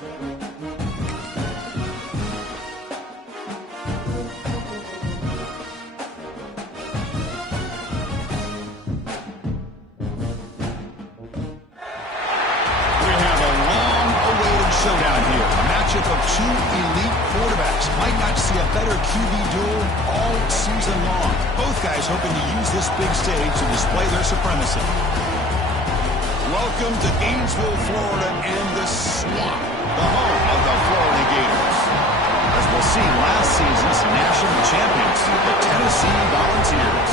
Showdown here. A matchup of two elite quarterbacks. Might not see a better QB duel all season long. Both guys hoping to use this big stage to display their supremacy. Welcome to Gainesville, Florida, and the Swamp, the home of the Florida Gators. As we'll see, last season's national champions, the Tennessee Volunteers,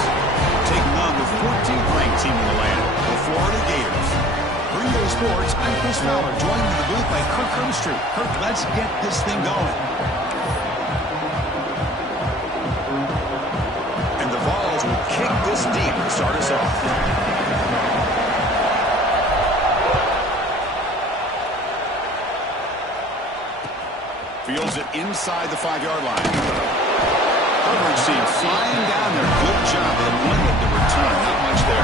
taking on the 14th ranked team in the land, the Florida Gators. Green Bay Sports, I'm Chris Fowler, joined in the booth by Kirk Herbstreit. Kirk, let's get this thing going. And the Vols will kick this deep to start us off. Fields it inside the 5-yard line. Coverage team flying down there. Good job. They limit the return. Not much there.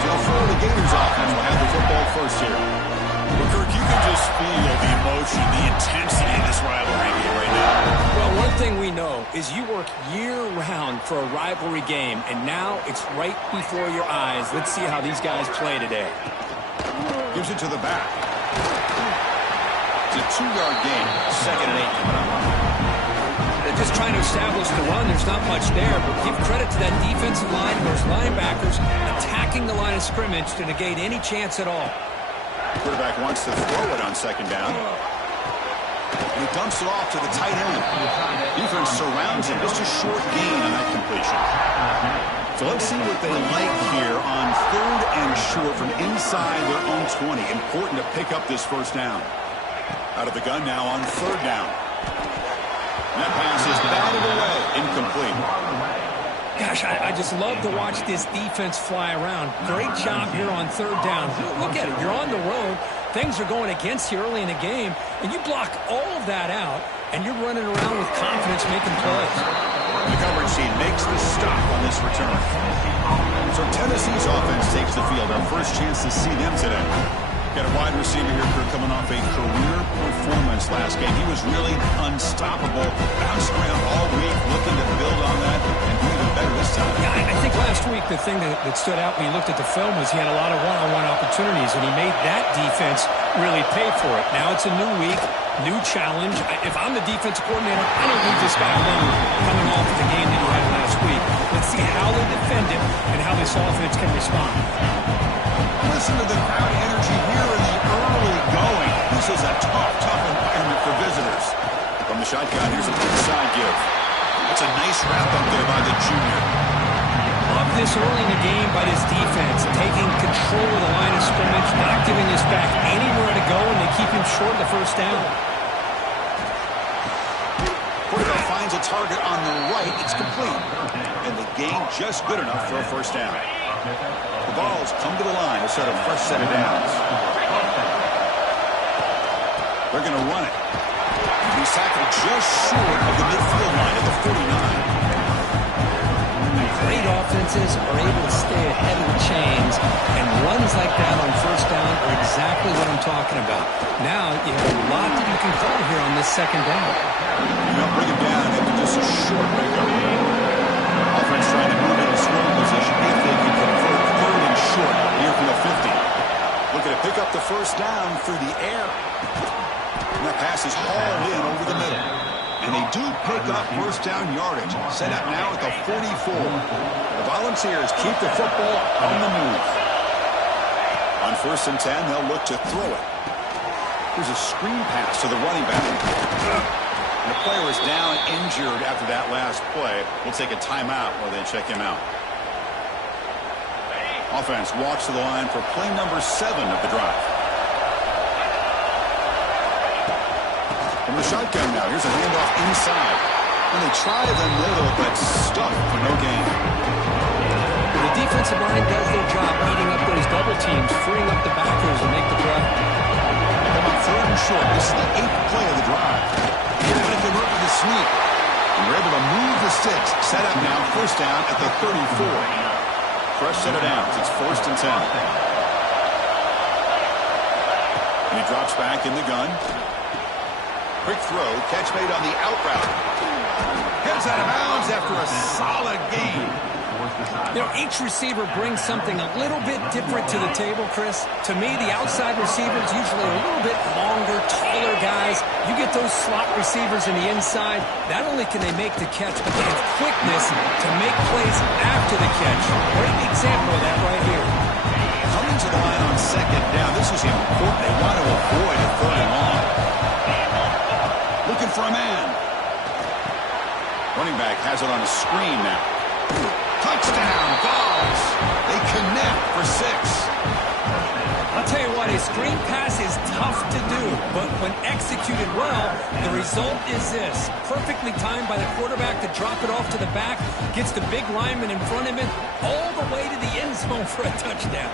So the Florida Gators offense will have the football first here. Well, Kirk, you can just feel the emotion, the intensity in this rivalry game right now. Well, one thing we know is you work year-round for a rivalry game, and now it's right before your eyes. Let's see how these guys play today. Gives it to the back. It's a 2-yard gain. 2nd and 8 coming up. They're just trying to establish the run. There's not much there, but give credit to that defensive line and those linebackers attacking the line of scrimmage to negate any chance at all. Quarterback wants to throw it on 2nd down. He dumps it off to the tight end. Defense surrounds him. Just a short gain on that completion. So let's see what they like here on 3rd and short from inside their own 20. Important to pick up this first down. Out of the gun now on 3rd down. That pass is batted away. Incomplete. Gosh, I just love to watch this defense fly around. Great job here on 3rd down. Look at it. You're on the road. Things are going against you early in the game, and you block all of that out, and you're running around with confidence making plays. The coverage team makes the stop on this return. So Tennessee's offense takes the field. Our first chance to see them today. Got a wide receiver here coming off a career performance last game. He was really unstoppable. Bounced around all week, looking to build on that and do even better this time. Yeah, I think last week the thing that stood out when you looked at the film was he had a lot of one-on-one opportunities, and he made that defense really pay for it. Now it's a new week, new challenge. If I'm the defensive coordinator, I don't leave this guy alone coming off of the game that he had last week. Let's see how they defend it and how this offense can respond. Listen to the crowd energy here in the early going. This is a tough environment for visitors. From the shotgun, here's an inside give. That's a nice wrap up there by the junior. Love this early in the game by this defense, taking control of the line of scrimmage, not giving this back anywhere to go, and they keep him short of the first down. Porter finds a target on the right. It's complete. And the gain just good enough for a first down. The Vols come to the line to set a fresh set of downs. They're going to run it. He's tackled just short of the midfield line at the 49. Great offenses are able to stay ahead of the chains, and runs like that on first down are exactly what I'm talking about. Now you have a lot that you can call here on this 2nd down. Bring him down after just a short pickup. Offense trying to move into scoring position if they can convert 3rd and short here from the 50. Looking to pick up the first down through the air. And that pass is hauled in over the middle. And they do pick up first down yardage. Set up now at the 44. The Volunteers keep the football on the move. On 1st and 10, they'll look to throw it. Here's a screen pass to the running back. And the player is down injured after that last play. We'll take a timeout while they check him out. Offense walks to the line for play number 7 of the drive. From the shotgun now, here's a handoff inside. And they try the middle, but stuck for no gain. The defensive line does their job beating up those double teams, freeing up the backers and make the play. Come up 3rd and short. This is the 8th play of the drive. They're going to convert with the sneak. And they're able to move the sticks. Set up now, first down at the 34. Fresh set of downs. It's 1st and 10. And he drops back in the gun. Quick throw, catch made on the out route. Heads out of bounds after a solid gain. You know, each receiver brings something a little bit different to the table, Chris. To me, the outside receivers usually a little bit longer, taller guys. You get those slot receivers in the inside. Not only can they make the catch, but they have quickness to make plays after the catch. Great example of that right here. Coming to the line on second down. This is important. They want to avoid a third and long. Looking for a man. Running back has it on a screen now. Touchdown, Vols. They connect for 6. I'll tell you what, a screen pass is tough to do, but when executed well, the result is this. Perfectly timed by the quarterback to drop it off to the back, gets the big lineman in front of him, all the way to the end zone for a touchdown.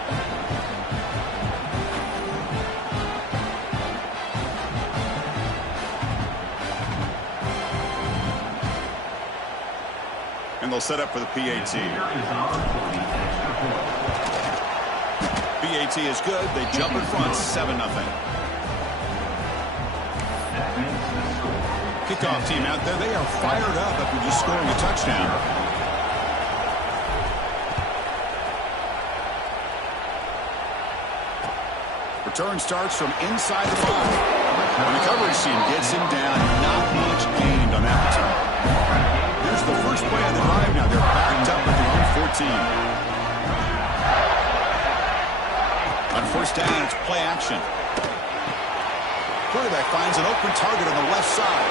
And they'll set up for the PAT. PAT is good. They jump in front, 7-0. Kickoff team out there. They are fired up after just scoring a touchdown. Return starts from inside the 5. And the coverage team gets him down. Not much gained on that return. Here's the first play of the drive now. They're backed up at their own 14. On first down, it's play action. Quarterback finds an open target on the left side.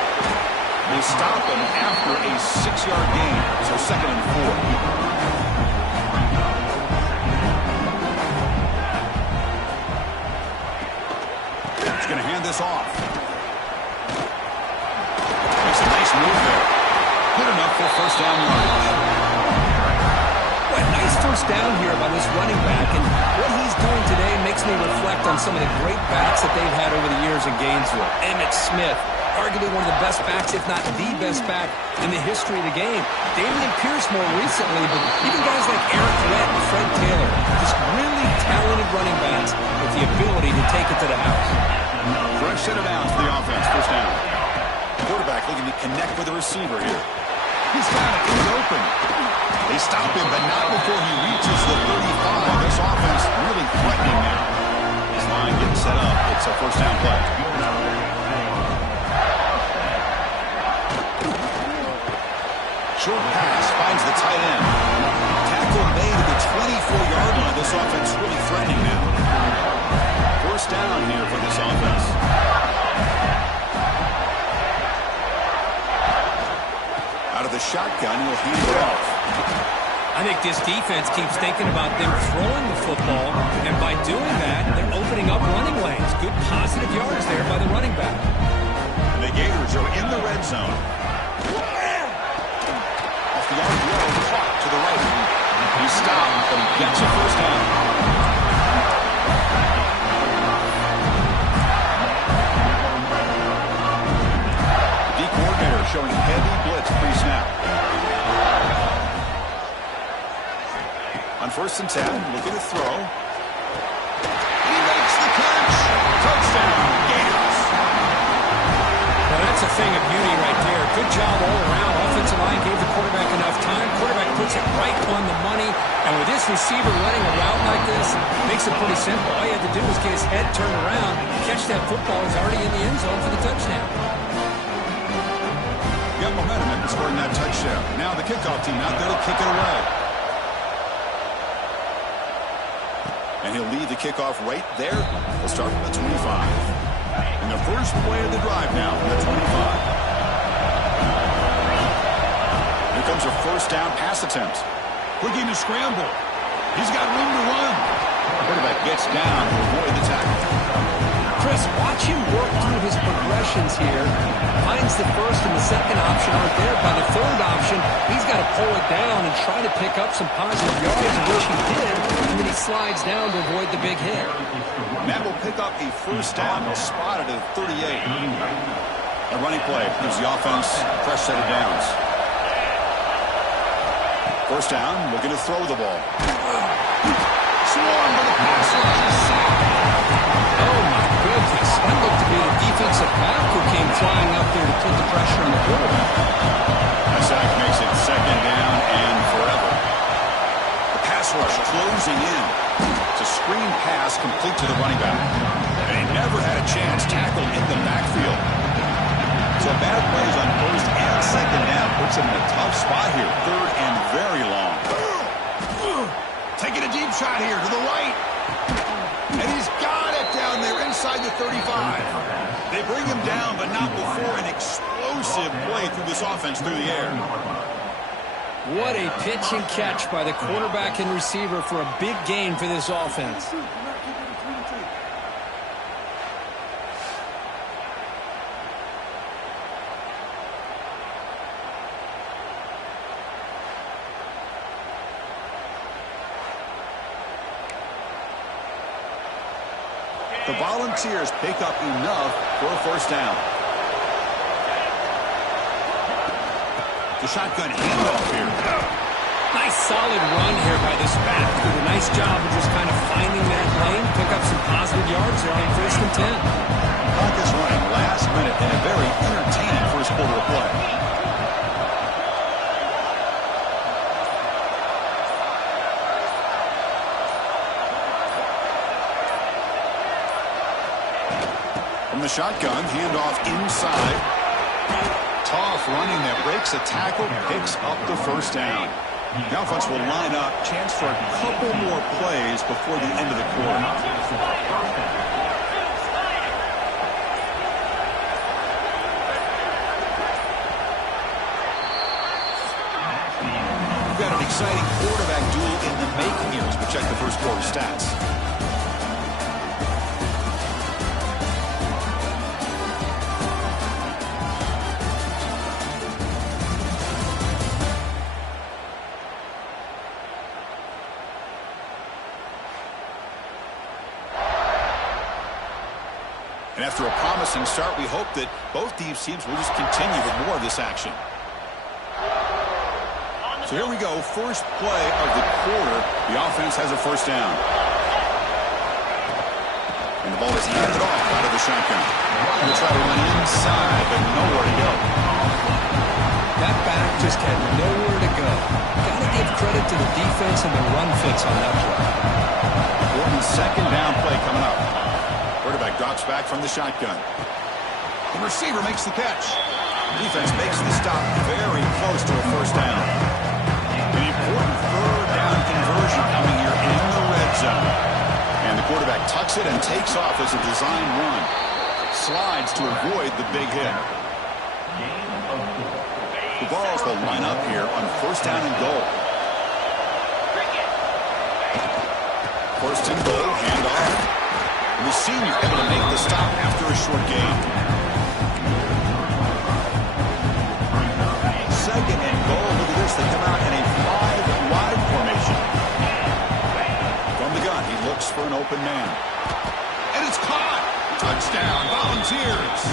They stop him after a 6-yard gain. So 2nd and 4. He's going to hand this off. Makes a nice move there. Good enough for first down yardage. Well, nice first down here by this running back, and what he's doing today makes me reflect on some of the great backs that they've had over the years in Gainesville. Emmitt Smith, arguably one of the best backs, if not the best back in the history of the game. Dameon Pierce more recently, but even guys like Eric Flett and Fred Taylor, just really talented running backs with the ability to take it to the house. Fresh set of downs for the offense, first down. Quarterback looking to connect with the receiver here. He's got it. He's open. They stop him, but not before he reaches the 35. This offense really threatening now. This line getting set up. It's a first down play. Short pass finds the tight end. Tackle made at the 24-yard line. This offense really threatening now. First down here for this offense. Out of the shotgun, he'll hand it off. I think this defense keeps thinking about them throwing the football, and by doing that, they're opening up running lanes. Good positive yards there by the running back. The Gators are in the red zone. Off the RPO, clock to the right. He stopped, but he gets a first down. The D coordinator showing heavy blitz pre-snap. On first and 10, looking to throw. He makes the catch. Touchdown, Gators. Well, that's a thing of beauty right there. Good job all around. Offensive line gave the quarterback enough time. Quarterback puts it right on the money. And with this receiver running a route like this, makes it pretty simple. All you had to do was get his head turned around, catch that football. He's already in the end zone for the touchdown. Got momentum after scoring that touchdown. Now the kickoff team out there to kick it away. And he'll lead the kickoff right there. They'll start from the 25. And the first play of the drive now from the 25. Here comes a first down pass attempt. Looking to scramble. He's got room to run. Quarterback gets down to avoid the tackle. Chris, watch him work through his progressions here. Finds the first and the second option aren't there. By the third option, he's got to pull it down and try to pick up some positive yards, which he did, and then he slides down to avoid the big hit. Matt will pick up a first down, spotted at 38. A running play gives the offense a fresh set of downs. First down, looking to throw the ball. Swarm to the pass rush. Oh, my goodness. That looked to be the defensive back who came flying up there to put the pressure on the ball. That sack makes it second down and forever. The pass rush closing in. It's a screen pass complete to the running back. And he never had a chance. Tackle in the backfield. So bad plays on first and second down puts him in a tough spot here. Third and very long. Taking a deep shot here to the right. And he's got it down there inside the 35. They bring him down, but not before an explosive play through this offense through the air. What a pitch and catch by the quarterback and receiver for a big gain for this offense. The Volunteers pick up enough for a first down. The shotgun handoff here. Nice solid run here by this back. Did a nice job of just kind of finding that lane, pick up some positive yards there on first and 10. Clock is running last minute in a very entertaining first quarter of play. From the shotgun, handoff inside. Tough running that breaks a tackle, picks up the first down. The offense will line up, chance for a couple more plays before the end of the quarter. We've got an exciting quarterback duel in the making here as we check the first quarter stats. And after a promising start, we hope that both these teams will just continue with more of this action. So here we go, first play of the quarter. The offense has a first down. And the ball is handed off out of the shotgun. He'll try to run inside, but nowhere to go. That back just had nowhere to go. Got to give credit to the defense and the run fits on that play. Important second down play coming up. Quarterback drops back from the shotgun. The receiver makes the catch. Defense makes the stop very close to a first down. An important third down conversion coming here in the red zone. And the quarterback tucks it and takes off as a design run. Slides to avoid the big hit. The Vols will line up here on first down and goal. First and goal, handoff. And the senior able to make the stop after a short gain. Second and goal. Look at this. They come out in a 5-wide formation. From the gun, he looks for an open man. And it's caught. Touchdown, Volunteers.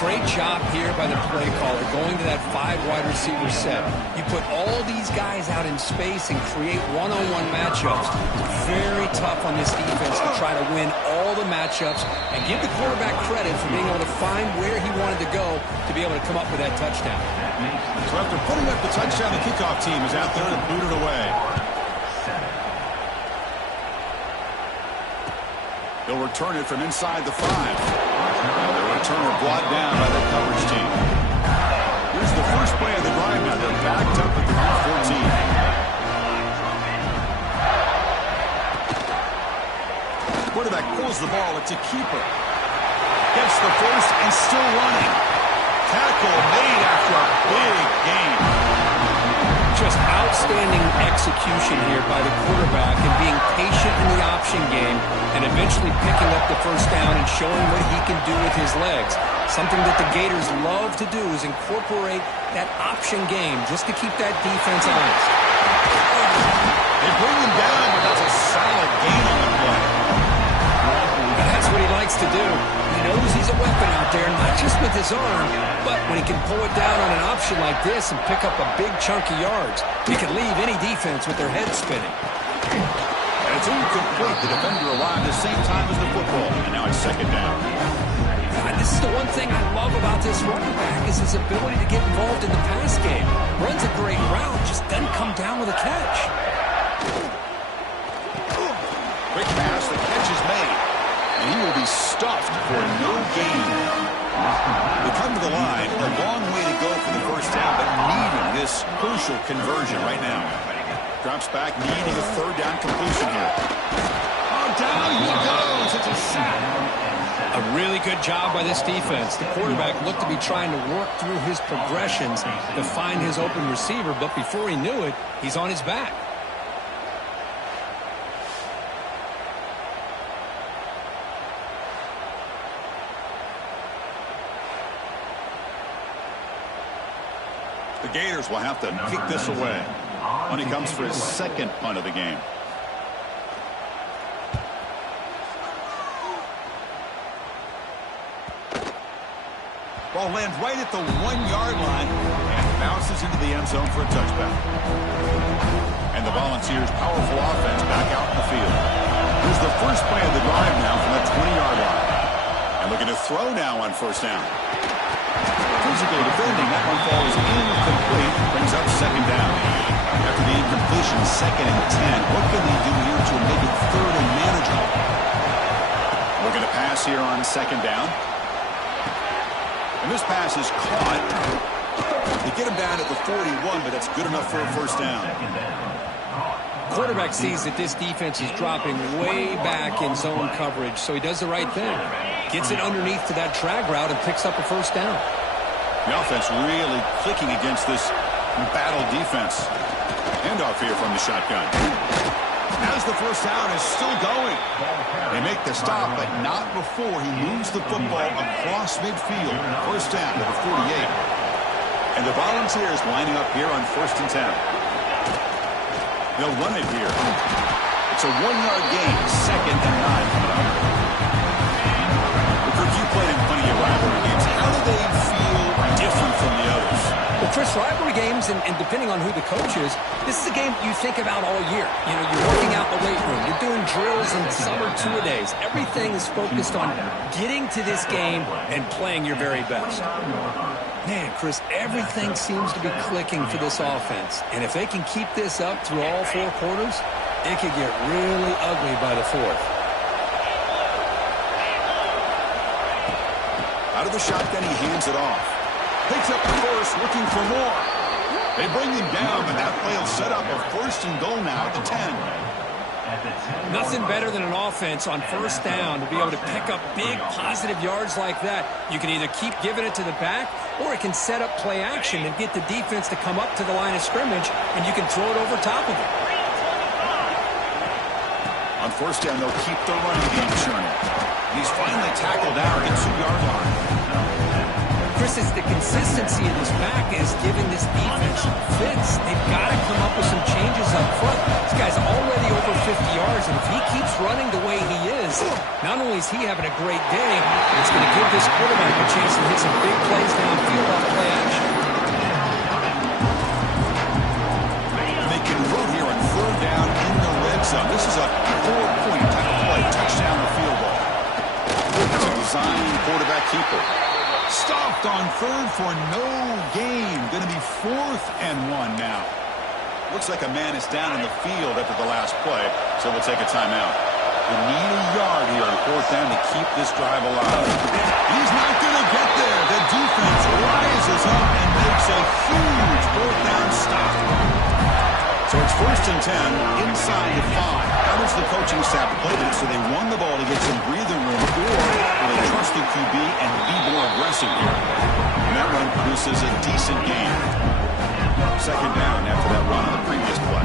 Great job here by the play caller going to that 5-wide receiver set. You put all these guys out in space and create one-on-one matchups. Very tough on this defense to try to win all the matchups and give the quarterback credit for being able to find where he wanted to go to be able to come up with that touchdown. So after putting up the touchdown, the kickoff team is out there to boot it away. They'll return it from inside the 5. The returner brought down by the coverage team. Here's the first play of the drive now. They're backed up at the 14. Quarterback pulls the ball. It's a keeper. Gets the first and still running. Tackle made after a big gain. Just outstanding execution here by the quarterback and being patient in the option game and eventually picking up the first down and showing what he can do with his legs. Something that the Gators love to do is incorporate that option game just to keep that defense honest. They bring him down, but that's a solid gain on the play. And that's what he likes to do. He knows he's a weapon out there, not just with his arm, but when he can pull it down on an option like this and pick up a big chunk of yards, he can leave any defense with their head spinning. And it's incomplete. The defender arrived at the same time as the football. ball. And now it's second down. God, this is the one thing I love about this running back is his ability to get involved in the pass game. Runs a great route, just doesn't come down with a catch. Quick pass, the catch is made. And he will be stuffed for no gain. They come to the line, a long way to go for the first down, but needing this crucial conversion right now. Drops back, needing a third down completion here. Oh, down he goes. It's a sack. A really good job by this defense. The quarterback looked to be trying to work through his progressions to find his open receiver, but before he knew it, he's on his back. The Gators will have to kick this away when he comes for his second punt of the game. Ball lands right at the 1-yard line and bounces into the end zone for a touchback. And the Volunteers' powerful offense back out in the field. Here's the first play of the drive now from the 20-yard line. And looking to throw now on first down. Physical defending, that one falls incomplete, brings up second down. After the incompletion, second and 10. What can they do here to make it third and manageable? We're going to pass here on second down. And this pass is caught. They get him down at the 41, but that's good enough for a first down. Quarterback sees that this defense is dropping way back in zone coverage, so he does the right thing. Gets it underneath to that drag route and picks up a first down. The offense really clicking against this battle defense. Handoff here from the shotgun. As the first down is still going. They make the stop, but not before he moves the football across midfield. First down to the 48. And the Volunteers lining up here on first and 10. They'll run it here. It's a 1-yard gain, second and 9. You played in plenty of rivalry games. How do they feel different from the others? Well, Chris, rivalry games, and depending on who the coach is, this is a game you think about all year. You know, you're working out in the weight room. You're doing drills and summer two-a-days. Everything is focused on getting to this game and playing your very best. Man, Chris, everything seems to be clicking for this offense. And if they can keep this up through all four quarters, it could get really ugly by the fourth. Out of the shotgun, he hands it off. Picks up the first, looking for more. They bring him down, but that play will set up a first and goal now at the 10. Nothing better than an offense on first down to be able to pick up big positive yards like that. You can either keep giving it to the back, or it can set up play action and get the defense to come up to the line of scrimmage, and you can throw it over top of it. On first down, they'll keep the running game churning. He's finally tackled out at the 2-yard line. Chris, the consistency of this back is giving this defense fits. They've got to come up with some changes up front. This guy's already over 50 yards, and if he keeps running the way he is, not only is he having a great day, it's going to give this quarterback a chance to hit some big plays downfield off play action. They convert here on third down in the red zone. This is a 4-point type of play, touchdown or field goal. It's a design quarterback keeper. Stopped on third for no gain. Going to be 4th and 1 now. Looks like a man is down in the field after the last play, so we'll take a timeout. They need a yard here on 4th down to keep this drive alive. He's not going to get there. The defense rises up and makes a huge 4th down stop. So it's first and 10, inside the 5. How does the coaching staff play this? So they run the ball to get some breathing room, or will they trust the QB and be more aggressive here? And that run produces a decent gain. Second down after that run on the previous play.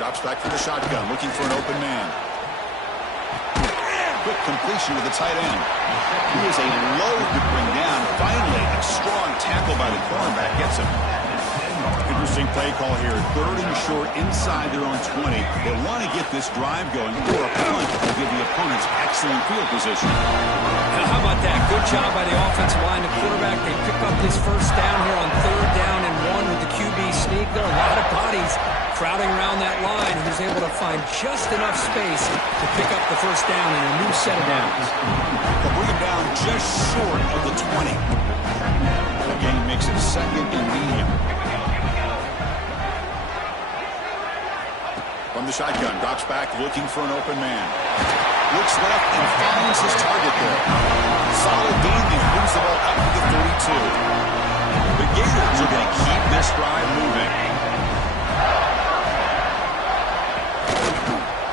Drops back for the shotgun, looking for an open man. Quick completion to the tight end. He is a load to bring down. Finally, a strong tackle by the cornerback gets him. Interesting play call here. 3rd and short inside their own 20. They want to get this drive going or a punt to give the opponents excellent field position. Now, how about that? Good job by the offensive line. The quarterback, they pick up this first down here on 3rd down and 1 with the QB sneak. There are a lot of bodies crowding around that line. He was able to find just enough space to pick up the first down in a new set of downs. They'll bring him down just short of the 20. The game makes it second and medium. From the shotgun, drops back looking for an open man. Looks left and finds his target there. Solid gain there. Moves the ball up to the 32. The Gators are going to keep this drive moving.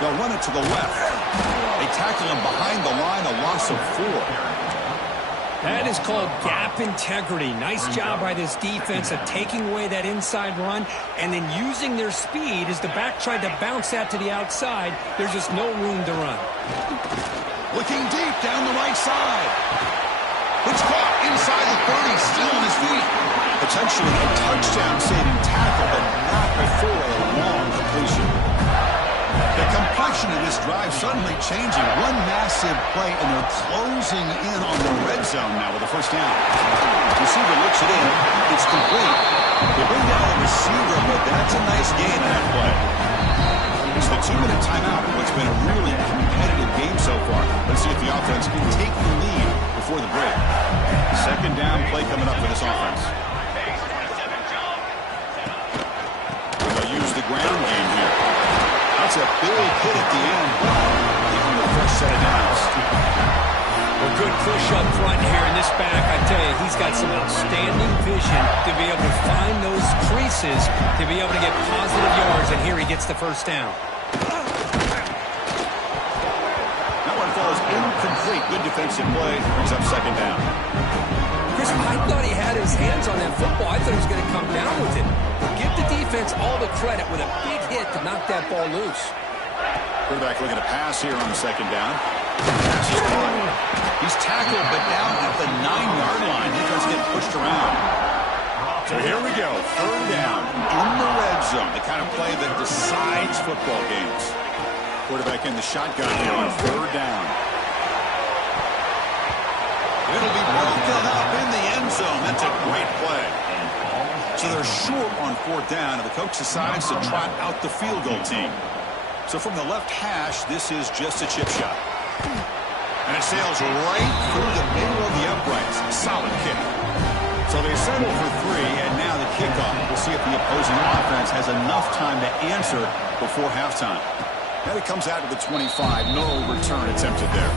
They'll run it to the left. They tackle him behind the line, a loss of 4. That is called gap integrity. Nice job by this defense of taking away that inside run and then using their speed as the back tried to bounce that to the outside. There's just no room to run. Looking deep down the right side. It's caught inside the 30, still on his feet. Potentially a touchdown-saving tackle, but not before a long completion. The complexion of this drive suddenly changing. One massive play, and they're closing in on the red zone now with a first down. Receiver looks it in. It's complete. They bring down the receiver, but that's a nice gain on that play. It's the 2-minute timeout in what's been a really competitive game so far. Let's see if the offense can take the lead before the break. Second down play coming up for this offense. They'll use the ground game here. That's a big hit at the end, but give him a fresh set of downs. Well, good push up front here in this back. I tell you, he's got some outstanding vision to be able to find those creases, to be able to get positive yards, and here he gets the first down. That one falls incomplete. Good defensive play. Brings up second down. Chris, I thought he had his hands on that football. I thought he was going to come down with it. Give the defense all the credit with a big hit to knock that ball loose. Quarterback looking to pass here on the second down. Pass is caught. He's tackled, but down at the 9-yard line. He does get pushed around. So here we go. Third down in the red zone. The kind of play that decides football games. Quarterback in the shotgun here on third down. It'll be broken up in the end zone. That's a great play. So they're short on fourth down, and the coach decides to trot out the field goal team. So from the left hash, this is just a chip shot. And it sails right through the middle of the uprights. Solid kick. So they settle for 3, and now the kickoff. We'll see if the opposing offense has enough time to answer before halftime. And it comes out to the 25. No return attempted there.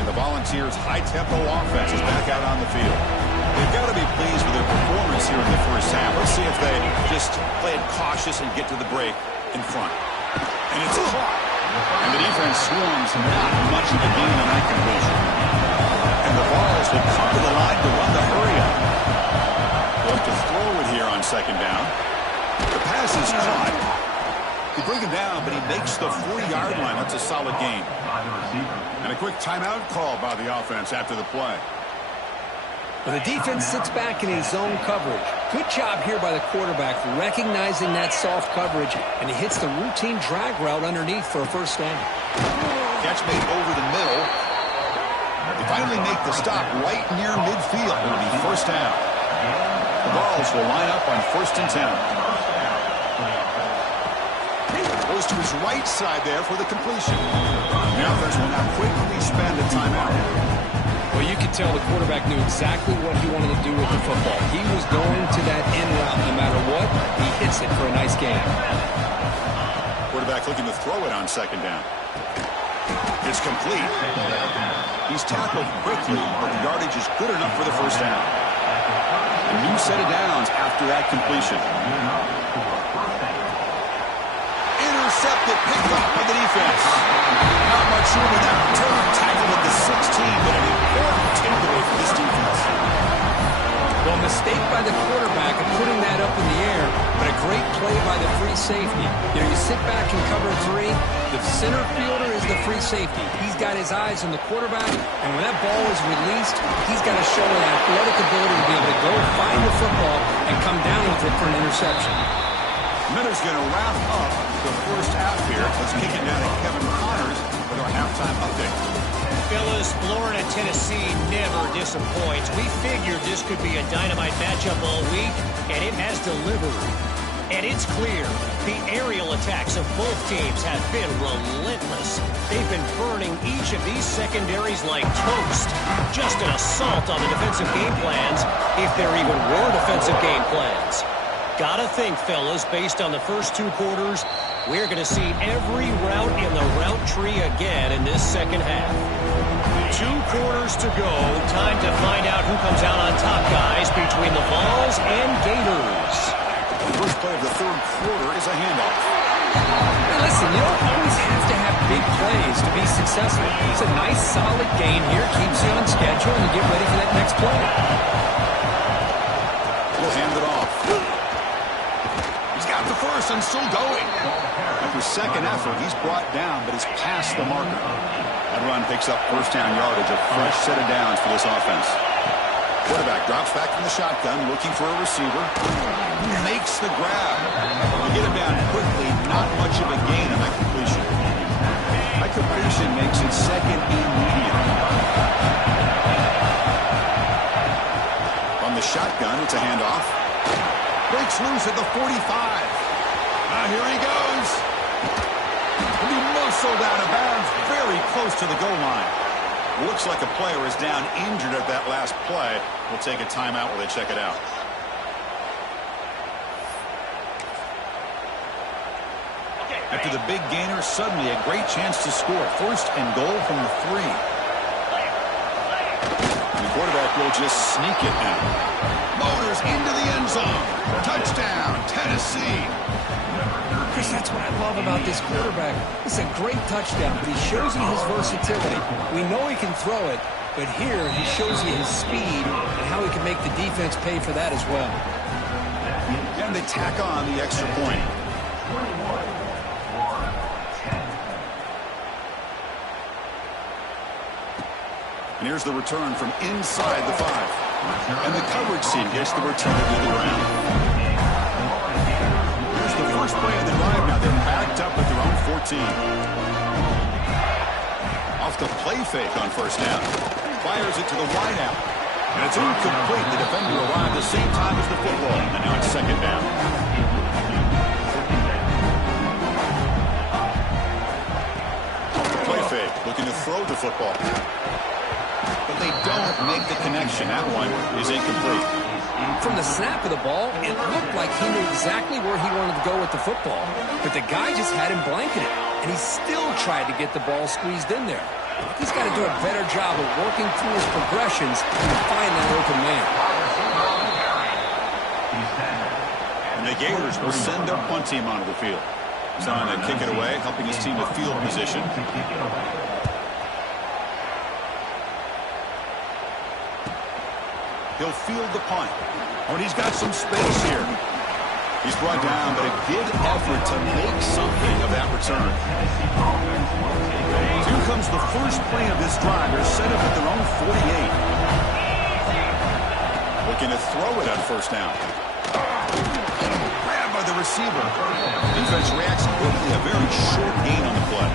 And the Volunteers' high-tempo offense is back out on the field. They've got to be pleased with their performance here in the first half. Let's see if they just play it cautious and get to the break in front. And it's caught. And the defense swarms not much of a gain on that completion. And the Vols will come to the line to run the hurry-up. Look to throw it here on second down. The pass is caught. They bring him down, but he makes the 40-yard line. That's a solid gain. And a quick timeout call by the offense after the play. Well, the defense sits back in his zone coverage. Good job here by the quarterback, recognizing that soft coverage, and he hits the routine drag route underneath for a first down. Catch made over the middle. They finally make the stop right near midfield. It'll be first down. The Vols will line up on 1st and 10. Goes to his right side there for the completion. The offense will now quickly spend a timeout. Well, you could tell the quarterback knew exactly what he wanted to do with the football. He was going to that end route no matter what. He hits it for a nice gain. Quarterback looking to throw it on second down. It's complete. He's tackled quickly, but the yardage is good enough for the first down. A new set of downs after that completion. Intercepted, picked off by the defense. Not much room in that return. Tackled at the 16, but an important takeaway for this defense. Well, mistake by the quarterback of putting that up in the air, but a great play by the free safety. You know, you sit back and cover 3. The center fielder is the free safety. He's got his eyes on the quarterback, and when that ball is released, he's got to show an athletic ability to be able to go find the football and come down with it for an interception. Miller's going to wrap up the first half here. Let's kick it down to Kevin Connors with our our halftime update. Fellas, Florida, Tennessee never disappoints. We figured this could be a dynamite matchup all week, and it has delivered. And it's clear, the aerial attacks of both teams have been relentless. They've been burning each of these secondaries like toast. Just an assault on the defensive game plans, if there even were defensive game plans. Gotta think, fellas, based on the first 2 quarters, we're going to see every route in the route tree again in this second half. 2 quarters to go. Time to find out who comes out on top, guys, between the Vols and Gators. The first play of the third quarter is a handoff. Hey, listen, you don't always have to have big plays to be successful. It's a nice, solid gain here. Keeps you on schedule, and you get ready for that next play. We'll hand it off. He's got the first and still going. After second effort, he's brought down, but he's past the marker. That run picks up first down yardage, a fresh set of downs for this offense. Quarterback drops back from the shotgun, looking for a receiver. Makes the grab. You get him down quickly, not much of a gain on that completion. That completion makes it second and medium. From the shotgun, it's a handoff. Breaks loose at the 45. Now here he goes. And he muscled out of bounds very close to the goal line. Looks like a player is down injured at that last play. We'll take a timeout while they check it out. After the big gainer, suddenly a great chance to score. First and goal from the 3. And the quarterback will just sneak it now. Motors into the end zone. Touchdown, Tennessee. Chris, that's what I love about this quarterback. It's a great touchdown, but he shows you his versatility. We know he can throw it, but here he shows you his speed and how he can make the defense pay for that as well. And they tack on the extra point. And here's the return from inside the 5. And the coverage team gets the return to the ground. Here's the first play of the drive now. They're backed up at their own 14. Off the play fake on first down. Fires it to the wide out. And it's incomplete. The defender arrived the same time as the football. And now it's second down. Play fake. Looking to throw the football. But they don't make the connection. That one is incomplete. From the snap of the ball, it looked like he knew exactly where he wanted to go with the football. But the guy just had him blanketed, and he still tried to get the ball squeezed in there. He's got to do a better job of working through his progressions to find that open man. And the Gators will send their punt team onto the field. He's on to kick it away, helping his team with field position. He'll field the punt. Oh, and he's got some space here. He's brought down, but a good effort to make something of that return. Here comes the first play of this drive. They're set up at their own 48. Looking to throw it on first down. Grabbed by the receiver. Defense reacts quickly. A very short gain on the play.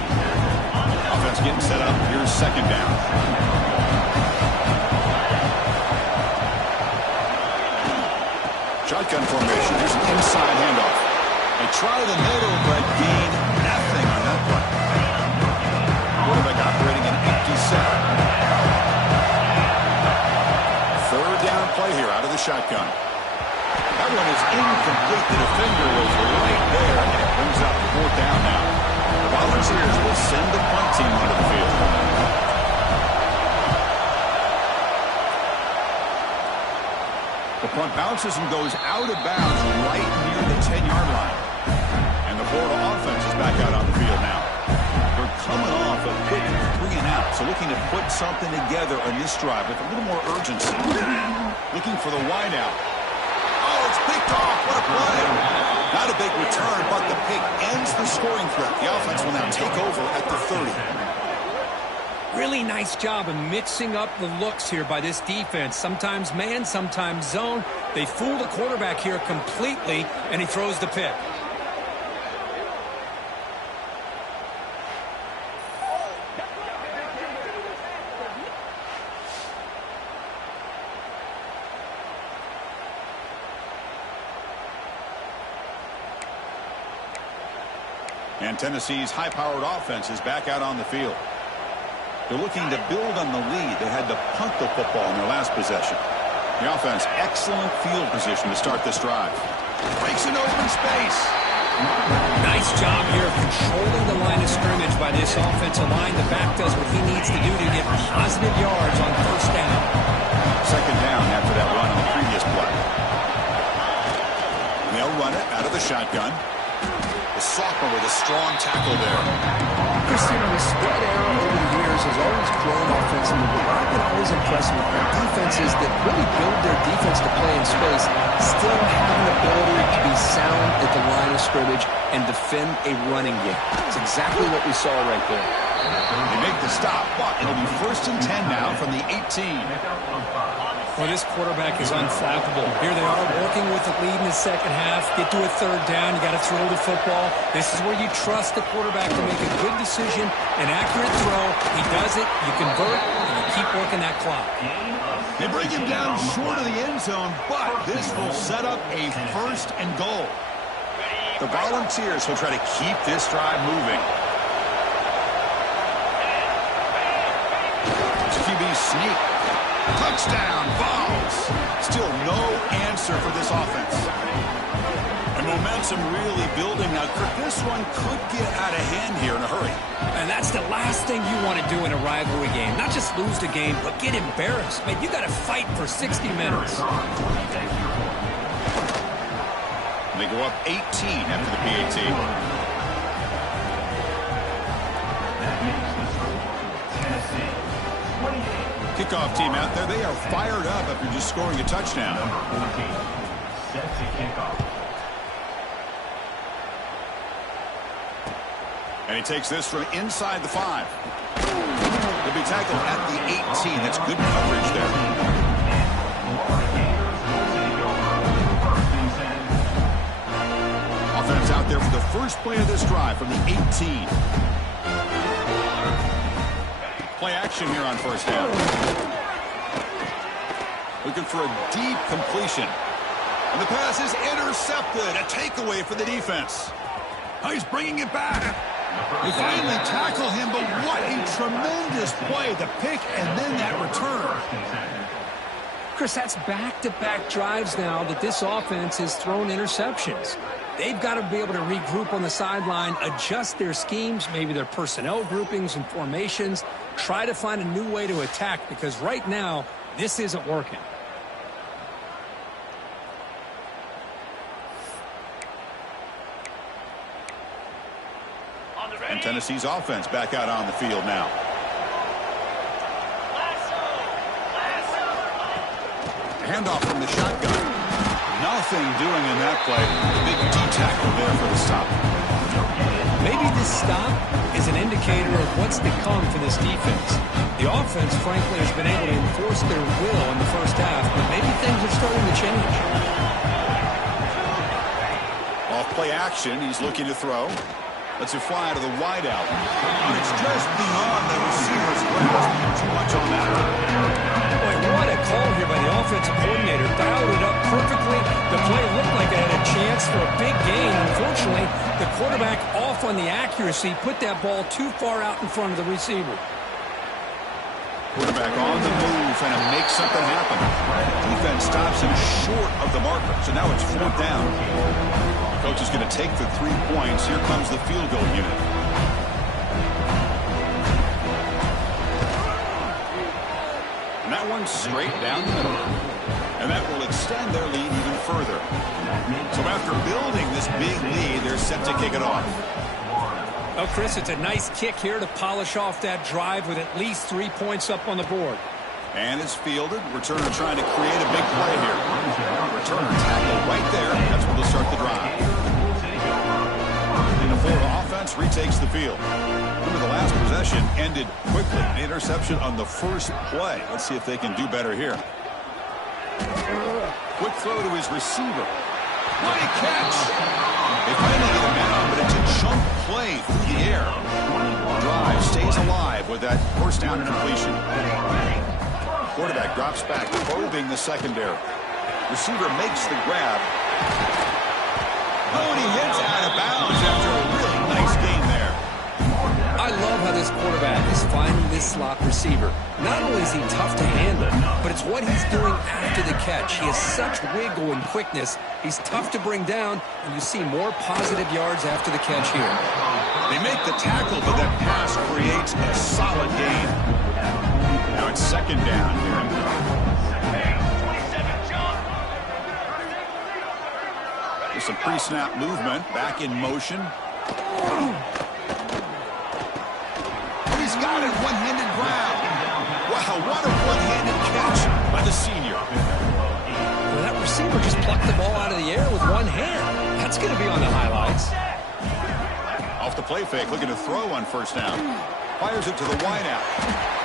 Offense getting set up. Here's second down. Shotgun formation. Here's an inside handoff. They try the middle, but gain nothing on that play. Quarterback operating an empty set. Third down play here out of the shotgun. That one is incomplete. The defender was right there, and it brings up fourth down now. The Volunteers will send the punt team onto the field. The punt bounces and goes out of bounds right near the 10-yard line. And the Florida offense is back out on the field now. They're coming off a quick 3 and out, so looking to put something together on this drive with a little more urgency. Looking for the wide out. Oh, it's picked off. What a play. Not a big return, but the pick ends the scoring threat. The offense will now take over at the 30. Really nice job of mixing up the looks here by this defense. Sometimes man, sometimes zone. They fool the quarterback here completely, and he throws the pick. And Tennessee's high-powered offense is back out on the field. They're looking to build on the lead. They had to punt the football in their last possession. The offense, excellent field position to start this drive. Breaks into open space. Nice job here of controlling the line of scrimmage by this offensive line. The back does what he needs to do to get positive yards on first down. Second down after that run on the previous play. And they'll run it out of the shotgun. The sophomore with a strong tackle there. Christian, the spread era over the years has always grown offensively, but what I've been always impressed with are defenses that really build their defense to play in space, still have an ability to be sound at the line of scrimmage and defend a running game. That's exactly what we saw right there. They make the stop, but it'll be 1st and 10 now from the 18. Well, this quarterback is unflappable. Here they are working with the lead in the second half. Get to a third down. You got to throw the football. This is where you trust the quarterback to make a good decision, an accurate throw. He does it. You convert, and you keep working that clock. They bring him down short of the end zone, but this will set up a 1st and goal. The Volunteers will try to keep this drive moving. QB sneak. Touchdown, Vols. Still no answer for this offense. And momentum really building now. This one could get out of hand here in a hurry. And that's the last thing you want to do in a rivalry game. Not just lose the game, but get embarrassed. Man, you got to fight for 60 minutes. They go up 18 after the PAT. Kickoff team out there. They are fired up after just scoring a touchdown. And he takes this from inside the 5. He'll be tackled at the 18. That's good coverage there. Offense out there for the first play of this drive from the 18. Play action here on first down. Looking for a deep completion. And the pass is intercepted. A takeaway for the defense. Oh, he's bringing it back. They finally tackle him, but what a tremendous play. The pick and then that return. Chris, that's back-to-back drives now that this offense has thrown interceptions. They've got to be able to regroup on the sideline, adjust their schemes, maybe their personnel groupings and formations, try to find a new way to attack, because right now, this isn't working. And Tennessee's offense back out on the field now. Handoff from the shotgun. Nothing doing in that play. Big D-tackle there for the stop. Maybe this stop is an indicator of what's to come for this defense. The offense, frankly, has been able to enforce their will in the first half, but maybe things are starting to change. Off play action, he's looking to throw. Lets it fly to the wideout. And it's just beyond the receiver's grasp. Too much on that. Boy, what a call here by the offensive coordinator. Dialed it up perfectly. The play looked like it had a chance for a big gain. Unfortunately, the quarterback off on the accuracy, put that ball too far out in front of the receiver. Quarterback on the move, trying to make something happen. Defense stops him short of the marker, so now it's 4th down. Coach is going to take the 3 points. Here comes the field goal unit. And that one straight down the middle. And that will extend their lead even further. So after building this big lead, they're set to kick it off. Oh, Chris, it's a nice kick here to polish off that drive with at least 3 points up on the board. And it's fielded. Returner trying to create a big play here. Returner tackled right there. That's where they'll start the drive. And the Florida offense retakes the field. Remember, the last possession ended quickly. An interception on the first play. Let's see if they can do better here. Quick throw to his receiver. What a catch! They finally get him down, but it's a chunk play through the air. Drive stays alive with that first down completion. Quarterback drops back, probing the secondary. Receiver makes the grab. Oh, and he hits out of bounds after a really nice gain this slot receiver. Not only is he tough to handle, but it's what he's doing after the catch. He has such wiggle and quickness. He's tough to bring down, and you see more positive yards after the catch here. They make the tackle, but that pass creates a solid gain. Now it's second down here. There's some pre-snap movement, back in motion. He's got it, one-handed grab. Wow, what a one-handed catch by the senior. Well, that receiver just plucked the ball out of the air with one hand. That's going to be on the highlights. Off the play fake, looking to throw on first down. Fires it to the wideout.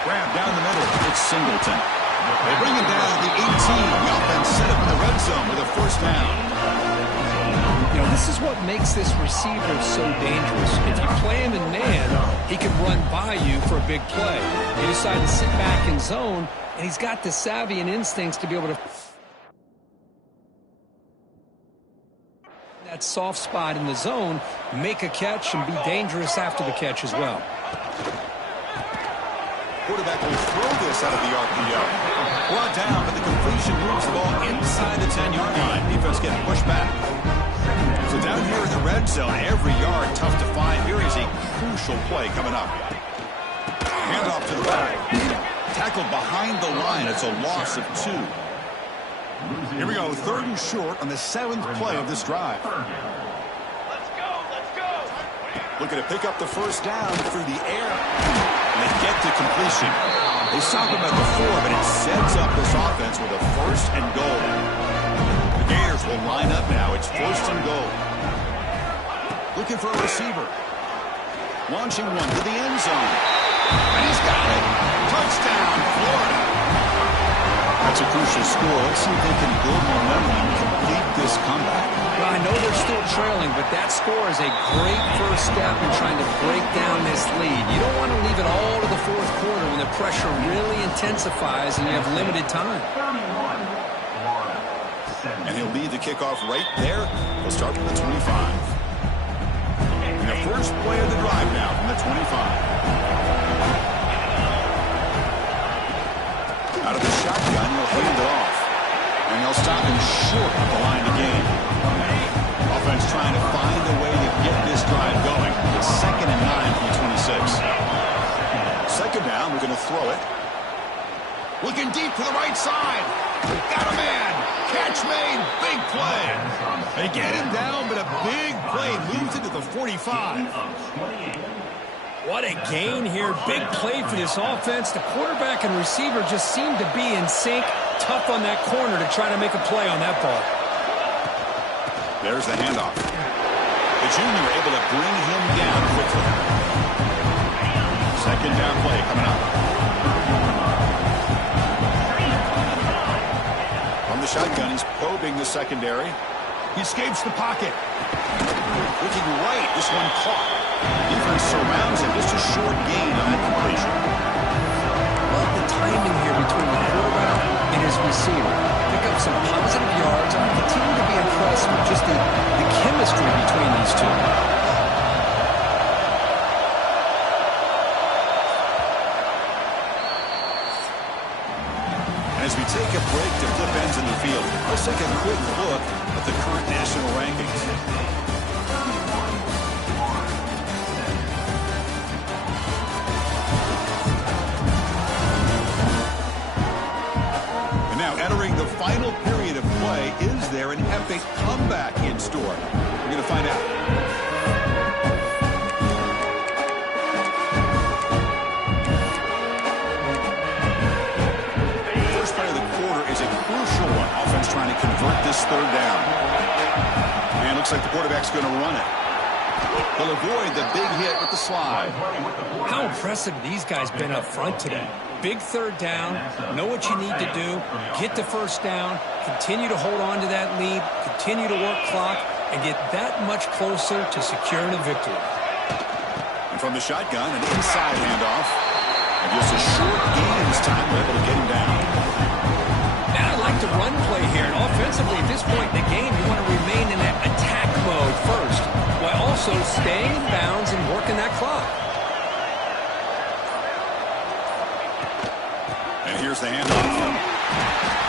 Grab down the middle. It's Singleton. They bring him down at the 18. The offense set up in the red zone with a first down. You know, this is what makes this receiver so dangerous. If you play him in man, he can run by you for a big play. You decide to sit back in zone, and he's got the savvy and instincts to be able to that soft spot in the zone, make a catch, and be dangerous after the catch as well. Quarterback will throw this out of the RPO. Brought down, but the completion moves the ball inside the 10-yard line. Defense getting pushed back. So down here in the red zone, every yard tough to find. Here is a crucial play coming up. Hand off to the back. Tackled behind the line. It's a loss of 2. Here we go, 3rd and short on the 7th play of this drive. Let's go. Looking to pick up the first down through the air. And they get to completion. They stop him at the 4, but it sets up this offense with a 1st and goal. The Gators will line up now. It's 1st and goal. Looking for a receiver. Launching one to the end zone. And he's got it. Touchdown, Florida. That's a crucial score. Let's see if they can build momentum and complete this comeback. Well, I know they're still trailing, but that score is a great first step in trying to break down this lead. You don't want to leave it all to the 4th quarter when the pressure really intensifies and you have limited time. And he'll lead the kickoff right there. He'll start from the 25. And the first play of the drive now from the 25. Out of the shotgun, he'll hand it off. And they'll stop him short of the line to gain. Offense trying to find a way to get this drive going. It's 2nd and 9 from the 26. Second down, we're going to throw it. Looking deep to the right side. Got a man. Catch made. Big play. They get him down, but a big play moves into the 45. What a gain here. Big play for this offense. The quarterback and receiver just seem to be in sync. Tough on that corner to try to make a play on that ball. There's the handoff. The junior able to bring him down quickly. Second down play coming up. From the shotgun, he's probing the secondary. He escapes the pocket. Looking right, this one caught. Defense surrounds him. Just a short gain on that completion. Love the timing here between the quarterback and his receiver. Pick up some positive yards. I continue to be impressed with just the chemistry between these two. As we take a break to flip ends in the field, let's take a quick look at the current national rankings. And now entering the final period of play, is there an epic comeback in store? We're going to find out. Trying to convert this 3rd down. And looks like the quarterback's going to run it. He'll avoid the big hit with the slide. How impressive these guys been up front today. Big 3rd down, know what you need to do, get the first down, continue to hold on to that lead, continue to work clock, and get that much closer to securing a victory. And from the shotgun, an inside handoff. And just a short gain this time, they're able to get him down. Now I like the run play here, and offensively at this point in the game, you want to remain in that attack mode first, while also staying in bounds and working that clock. Here's the handoff.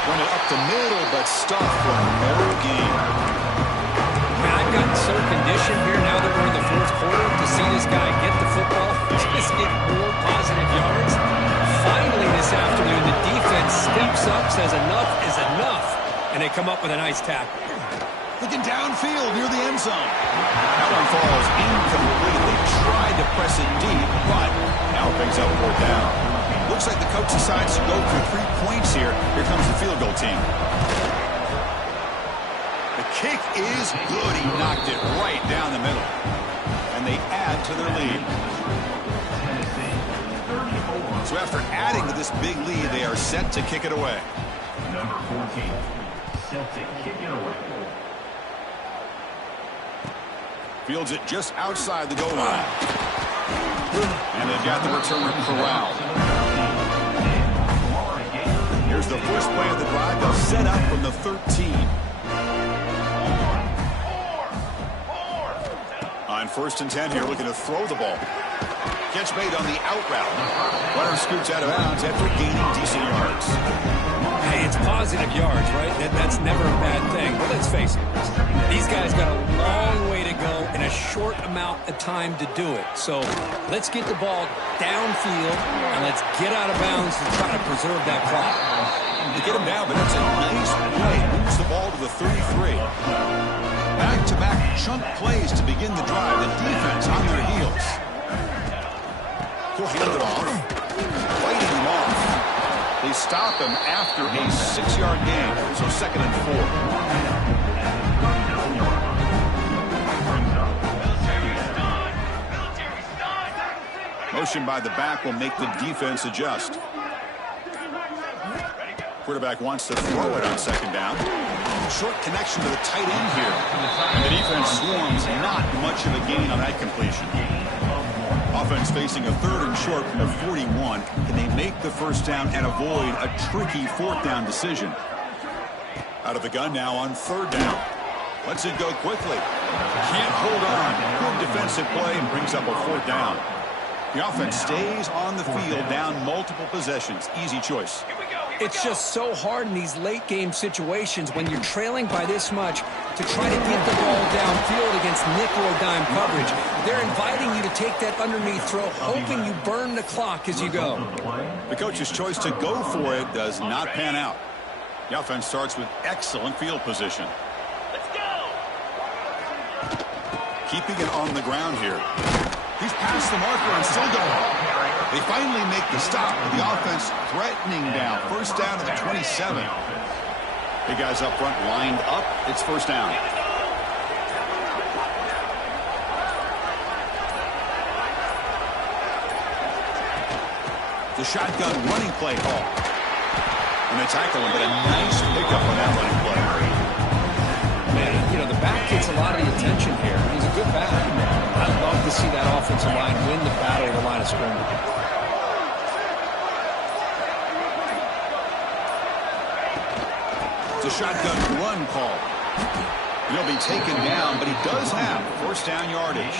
Run it up the middle, but stuffed for no gain. Man, I've gotten so conditioned here now that we're in the fourth quarter to see this guy get the football, just get more positive yards. Finally this afternoon, the defense steps up, says enough is enough, and they come up with a nice tackle. Looking downfield near the end zone. That one falls incomplete. They tried to press it deep, but now it brings up 4th down. Looks like the coach decides to go for 3 points here. Here comes the field goal team. The kick is good. He knocked it right down the middle. And they add to their lead. So after adding to this big lead, they are set to kick it away. Number 14, set to kick it away. Fields it just outside the goal line. And they've got the returner corralled. Here's the first play of the drive. They'll set up from the 13. On 1st and 10 here, looking to throw the ball. Catch made on the out route. Runner scoots out of bounds after gaining decent yards. Hey, it's positive yards, right? That's never a bad thing. But let's face it, these guys got a long way to go in a short amount of time to do it. So let's get the ball downfield, and let's get out of bounds to try to preserve that clock. To get him down, but that's a nice play. Moves the ball to the 33. Back-to-back chunk plays to begin the drive. The defense on their heels. He'll hand it off. Fighting him off. They stop him after a 6-yard gain, so 2nd and 4. Motion by the back will make the defense adjust. Quarterback wants to throw it on 2nd down. Short connection to the tight end here. And the defense swarms not much of a gain on that completion. Offense facing a 3rd and short from the 41. Can they make the 1st down and avoid a tricky 4th down decision? Out of the gun now on 3rd down. Lets it go quickly. Can't hold on. Good defensive play and brings up a 4th down. The offense stays on the field down multiple possessions. Easy choice. It's just so hard in these late-game situations when you're trailing by this much to try to get the ball downfield against nickel or dime coverage. They're inviting you to take that underneath throw, hoping you burn the clock as you go. The coach's choice to go for it does not pan out. The offense starts with excellent field position. Let's go. Keeping it on the ground here. He's past the marker and still going. They finally make the stop with the offense threatening down. 1st down to the 27. Big guys up front lined up. It's 1st down. The shotgun running play call. And they tackle him, but a nice pickup on that running play. Man, you know, the back gets a lot of the attention here. He's a good back. I'd love to see that offensive line win the battle of the line of scrimmage. The shotgun run call. He'll be taken down, but he does have 1st down yardage.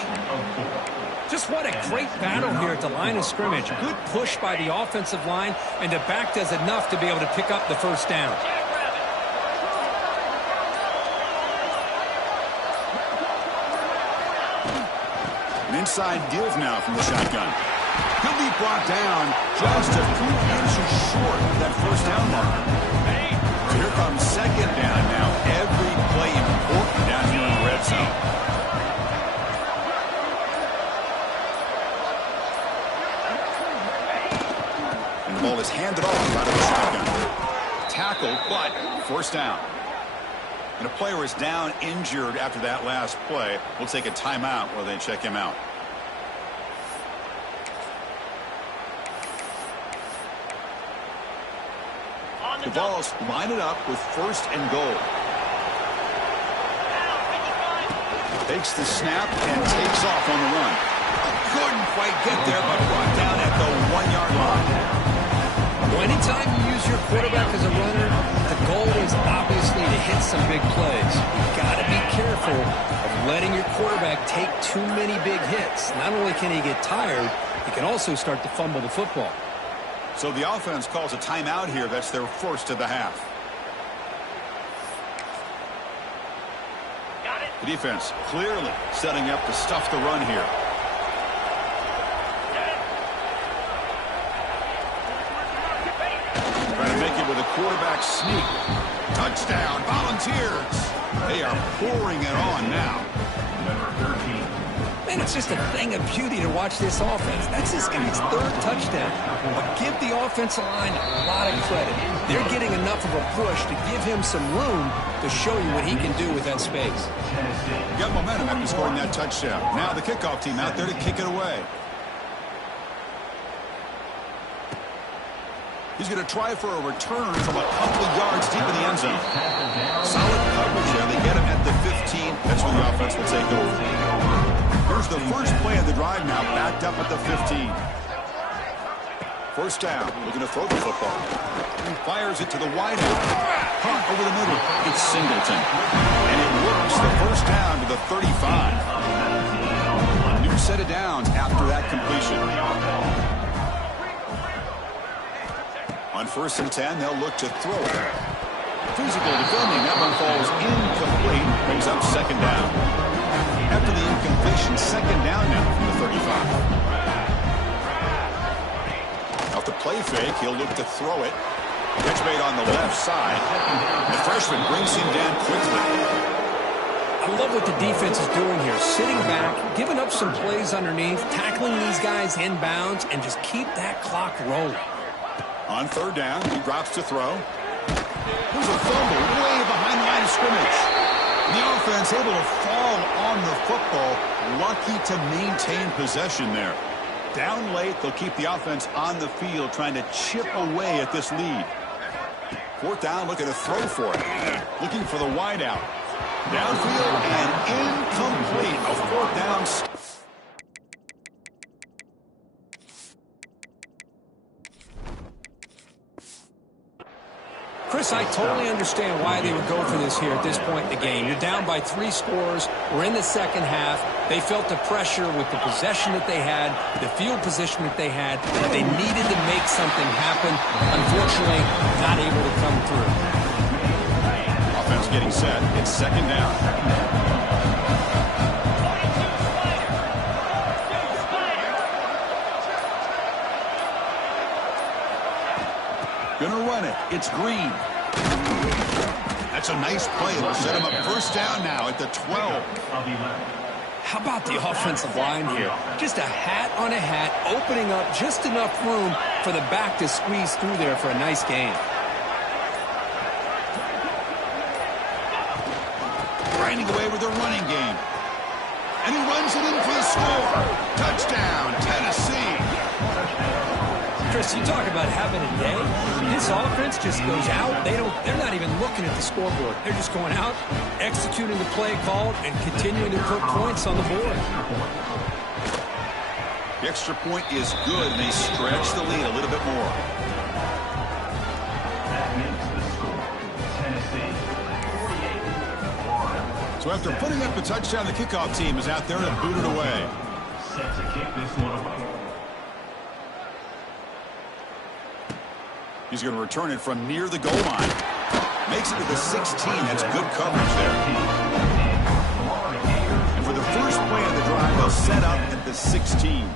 Just what a great battle here at the line of scrimmage. Good push by the offensive line, and the back does enough to be able to pick up the 1st down. An inside give now from the shotgun. He'll be brought down just a few inches short of that 1st down marker. So here comes 2nd down now. Every play important down here in the red zone. And the ball is handed off out of the shotgun. Tackled, but 1st down. And a player is down injured after that last play. We'll take a timeout while they check him out. The Vols line it up with 1st and goal. Takes the snap and takes off on the run. Couldn't quite get there, but brought down at the 1-yard line. Well, anytime you use your quarterback as a runner, the goal is obviously to hit some big plays. You've got to be careful of letting your quarterback take too many big hits. Not only can he get tired, he can also start to fumble the football. So the offense calls a timeout here. That's their first of the half. The defense clearly setting up to stuff the run here. Trying to make it with a quarterback sneak. Touchdown, Volunteers. They are pouring it on now. Number 13. Man, it's just a thing of beauty to watch this offense. That's this guy's third touchdown. But give the offensive line a lot of credit. They're getting enough of a push to give him some room to show you what he can do with that space. You got momentum after scoring that touchdown. Now the kickoff team out there to kick it away. He's going to try for a return from a couple of yards deep in the end zone. Solid coverage there. They get him at the 15. That's when the offense will take over. Here's the first play of the drive now, backed up at the 15. First down, looking to throw the football. He fires it to the wide out. Hunt over the middle. It's Singleton. And it works. The first down to the 35. A new set of downs after that completion. On 1st and 10, they'll look to throw it. Physical defending. That one falls incomplete. Brings up second down. After the incompletion, second down now from the 35. Off the play fake, he'll look to throw it. Catch made on the left side. The freshman brings him down quickly. I love what the defense is doing here. Sitting back, giving up some plays underneath, tackling these guys inbounds, and just keep that clock rolling. On 3rd down, he drops to throw. There's a fumble way behind the line of scrimmage. The offense able to fall on the football. Lucky to maintain possession there. Down late, they'll keep the offense on the field trying to chip away at this lead. 4th down, looking to throw for it. Looking for the wide out. Downfield and incomplete. A 4th down. Chris, I totally understand why they would go for this here at this point in the game. You're down by 3 scores. We're in the second half. They felt the pressure with the possession that they had, the field position that they had. They needed to make something happen. Unfortunately, not able to come through. Offense getting set. It's second down. Gonna run it. It's Green. That's a nice play. It'll set him up first down now at the 12. How about the offensive line here? Just a hat on a hat, opening up just enough room for the back to squeeze through there for a nice gain. Grinding away with a running game. And he runs it in for the score. Touchdown, Tennessee. Chris, you talk about having a day. This offense just goes out. They're not even looking at the scoreboard. They're just going out, executing the play called, and continuing to put points on the board. The extra point is good, and they stretch the lead a little bit more. That makes the score. Tennessee 48-1. So after putting up the touchdown, the kickoff team is out there to boot it away. Set to kick this one away. He's going to return it from near the goal line. Makes it to the 16. That's good coverage there. And for the first play of the drive, they'll set up at the 16.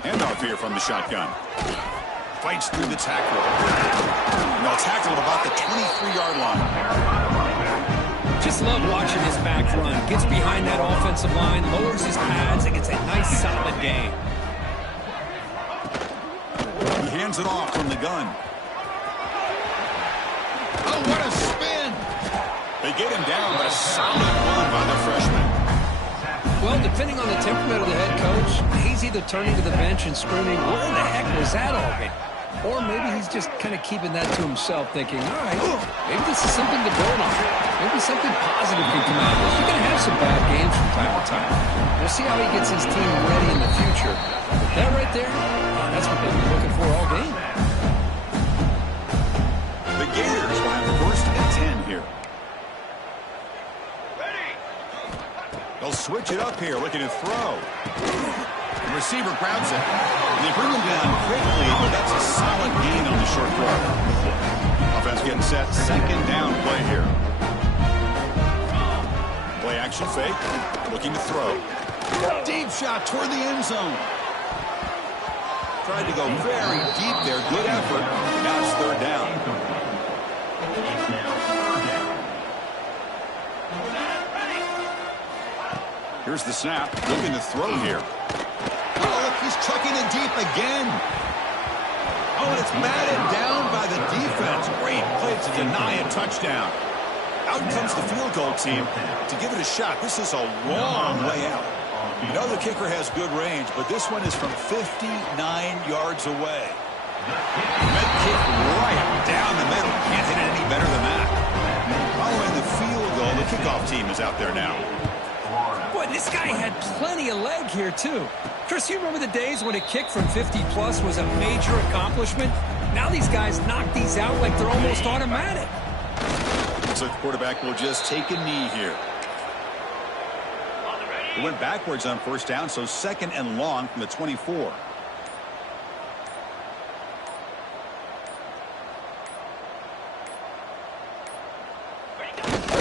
Handoff here from the shotgun. Fights through the tackle. And they'll tackle at about the 23-yard line. Just love watching this back run. Gets behind that offensive line, lowers his pads, and gets a nice solid gain. He hands it off from the gun. Oh, what a spin! They get him down, but a solid run by the freshman. Well, depending on the temperament of the head coach, he's either turning to the bench and screaming, where the heck was that all game? Or maybe he's just kind of keeping that to himself, thinking, all right, maybe this is something to build on. Maybe something positive can come out of this. You're going to have some bad games from time to time. We'll see how he gets his team ready in the future. But that right there, that's what they've been looking for all game. The Gators will have first and 10 here. They'll switch it up here, looking to throw. The receiver grabs it. They bring him down quickly, but that's a solid gain on the short throw. Offense getting set. Second down play here. Play action fake. Looking to throw. Deep shot toward the end zone. Tried to go very deep there. Good effort. Now it's third down. Here's the snap. Looking to throw here. Oh, look, he's chucking it deep again. Oh, and it's batted down by the defense. Great play to deny a touchdown. Out comes the field goal team to give it a shot. This is a long way out. You know the kicker has good range, but this one is from 59 yards away. Med kick right down the middle. Can't hit it any better than that. Following the field goal, the kickoff team is out there now. Boy, this guy had plenty of leg here, too. Chris, you remember the days when a kick from 50-plus was a major accomplishment? Now these guys knock these out like they're almost automatic. Looks like the quarterback will just take a knee here. He went backwards on first down, so second and long from the 24.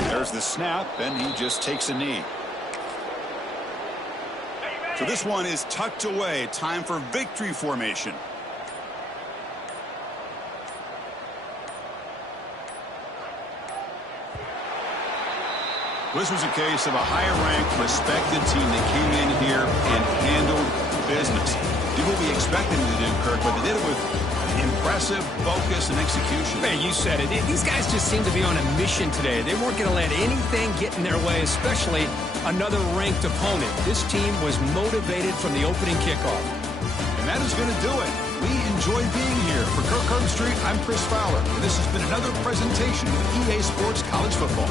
There's the snap, and he just takes a knee. So this one is tucked away. Time for victory formation. This was a case of a higher-ranked, respected team that came in here and handled business. Did what we expected them to do, Kirk, but they did it with impressive focus and execution. Man, you said it. These guys just seem to be on a mission today. They weren't going to let anything get in their way, especially another ranked opponent. This team was motivated from the opening kickoff. And that is going to do it. We enjoyed being here. For Kirk Herbstreit, I'm Chris Fowler. And this has been another presentation of EA Sports College Football.